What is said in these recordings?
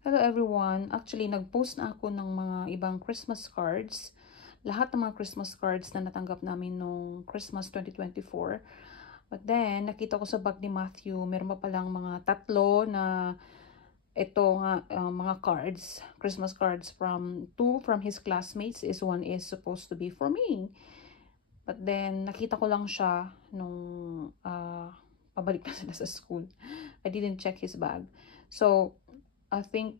Hello everyone! Actually, nag-post na ako ng mga ibang Christmas cards. Lahat ng mga Christmas cards na natanggap namin nung Christmas 2024. But then, nakita ko sa bag ni Matthew, meron pa palang mga tatlo na ito nga mga cards, Christmas cards two from his classmates. One is supposed to be for me. But then, nakita ko lang siya nung pabalik na sila sa school. I didn't check his bag. So, I think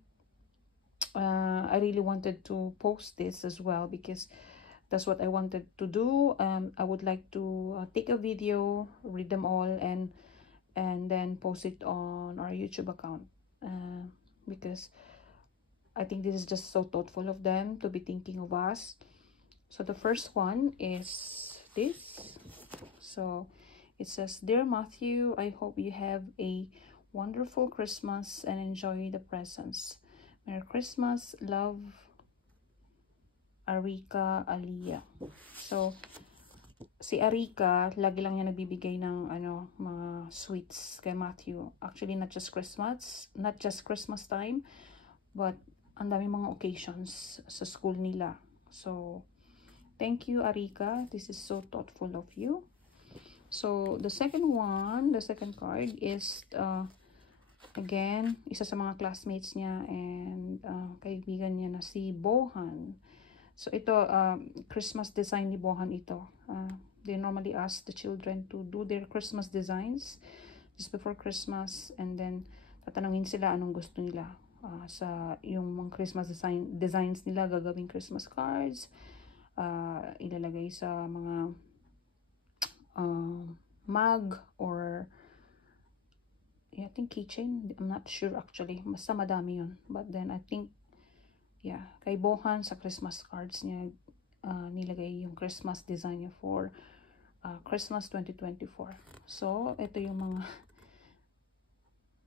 I really wanted to post this as well because that's what I wanted to do. I would like to take a video, read them all, and then post it on our YouTube account because I think this is just so thoughtful of them to be thinking of us. So the first one is this. So it says, "Dear Matthew, I hope you have a wonderful Christmas and enjoy the presents. Merry Christmas, love, Arika Aliyah." So, si Arika, lagi lang niya nagbibigay ng mga sweets kay Matthew. Actually, not just Christmas time, but ang dami mga occasions sa school nila. So, thank you, Arika. This is so thoughtful of you. So, the second card is again, isa sa mga classmates niya and kaibigan niya na si Bohan. So ito, Christmas design ni Bohan ito. They normally ask the children to do their Christmas designs just before Christmas, and then tatanungin sila anong gusto nila sa yung mga Christmas designs nila, gagawing Christmas cards, ilalagay sa mga mug or I think keychain. I'm not sure actually. Basta madami yun. But then I think, yeah, kay Bohan sa Christmas cards niya, nilagay yung Christmas design niya for Christmas 2024. So, ito yung mga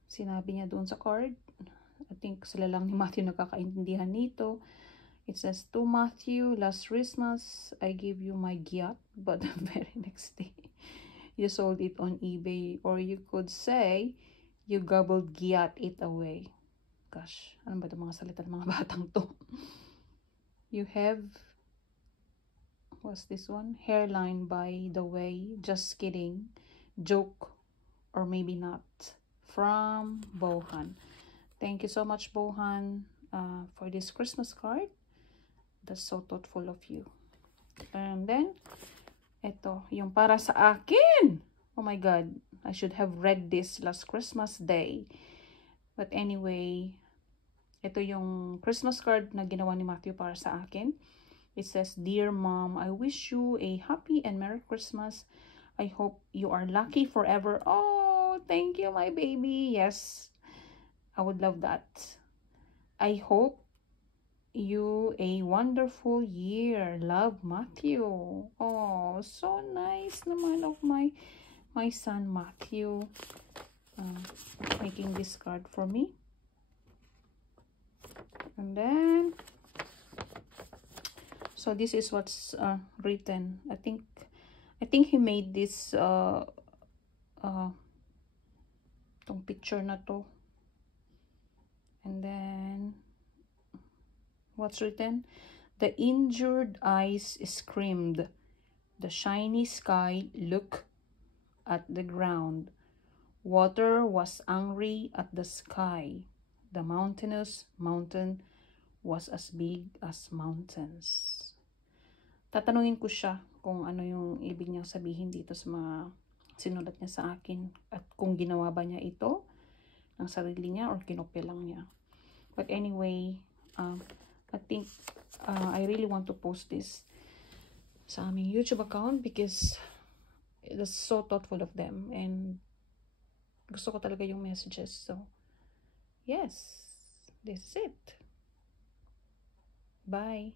sinabi niya doon sa card. I think sila lang ni Matthew nakakaintindihan nito. It says, "To Matthew, last Christmas, I gave you my gyat, but the very next day, you sold it on eBay. Or you could say, you gobbled gyat it away." Gosh, ano ba itong mga salita ng mga batang to? You have, what's this one? Hairline, by the way. Just kidding. Joke, or maybe not. From Bohan. Thank you so much, Bohan, for this Christmas card. That's so thoughtful of you. And then, ito, yung para sa akin. Oh my God, I should have read this last Christmas day. But anyway, ito yung Christmas card na ginawa ni Matthew para sa akin. It says, "Dear Mom, I wish you a happy and Merry Christmas. I hope you are lucky forever." Oh, thank you, my baby. Yes, I would love that. I hope you a wonderful year. Love, Matthew. Oh, so nice naman of my son Matthew making this card for me. And then, so this is what's written. I think he made this tong picture na to. And then what's written? "The injured eyes screamed. The shiny sky looked at the ground. Water was angry at the sky. The mountainous mountain was as big as mountains." Tatanungin ko siya kung ano yung ibig niyang sabihin dito sa mga sinulat niya sa akin at kung ginawa ba niya ito ng sarili niya or kinopya lang niya. But anyway, I think I really want to post this sa aming YouTube account because it is so thoughtful of them and gusto ko talaga yung messages. So, yes, this is it. Bye.